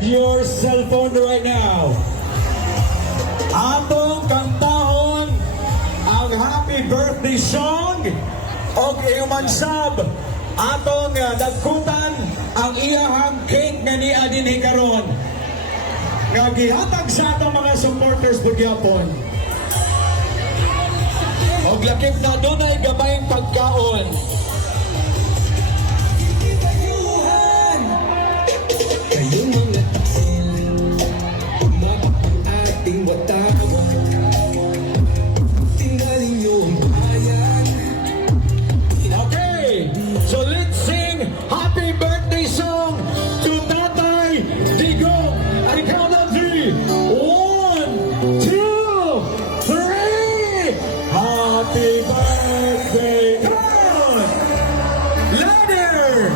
get your cell phone right now. Atong kantahon ang happy birthday song o iyong sab atong dagkutan ang iyahang cake nga ni Adin Hikaron nga gihatag sa atong mga supporters bugyapon. Og lakip na dunay gamayng pagkaon. Kayong mga taksil, umabot ang ating watawan. Tinggalin niyo ang bayan. Okay, so let's sing happy birthday song to Tatay Digong. I count on 3. 1, 2, 3. Happy birthday. Come on. Louder.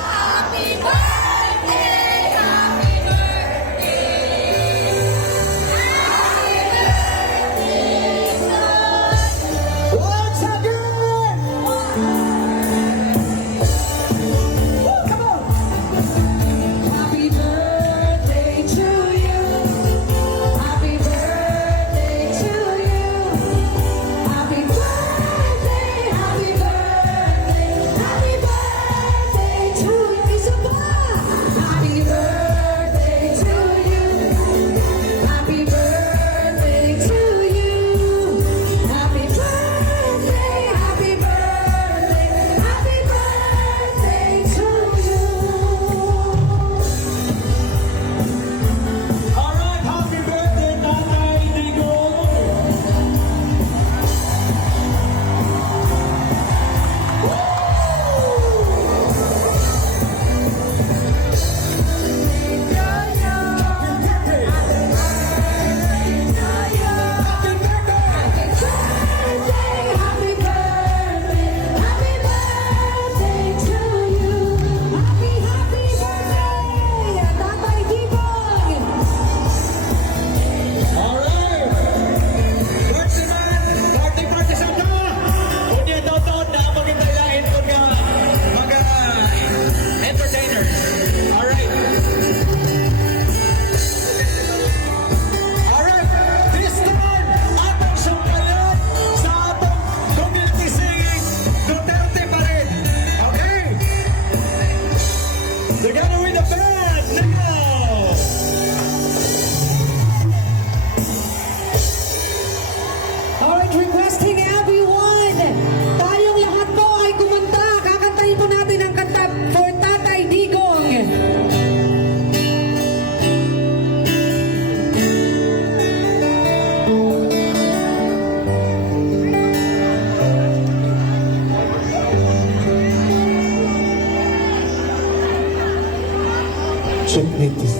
Happy birthday, happy birthday, Once again. Come on. happy birthday to you, happy birthday to you, happy birthday, happy birthday, happy birthday to you. Isa pa! Happy birthday to you, happy birthday to you, happy birthday, happy birthday, happy birthday to you. All right, happy birthday, Tatay Digong. Happy birthday, happy birthday to you. Happy birthday, Tatay Digong. Alright! Birthday man! Party sa ka! Unya taon na magintaylain ko nga mga entertainers. Alright! Alright! This time, atong sungkalan sa atong community singing Duterte pa rin. Okay? Together with the band now! Alright, requesting everyone. Tayong lahat po ay kumanta. Kakantahin po natin ang kanta for Tatay Digong. Check this.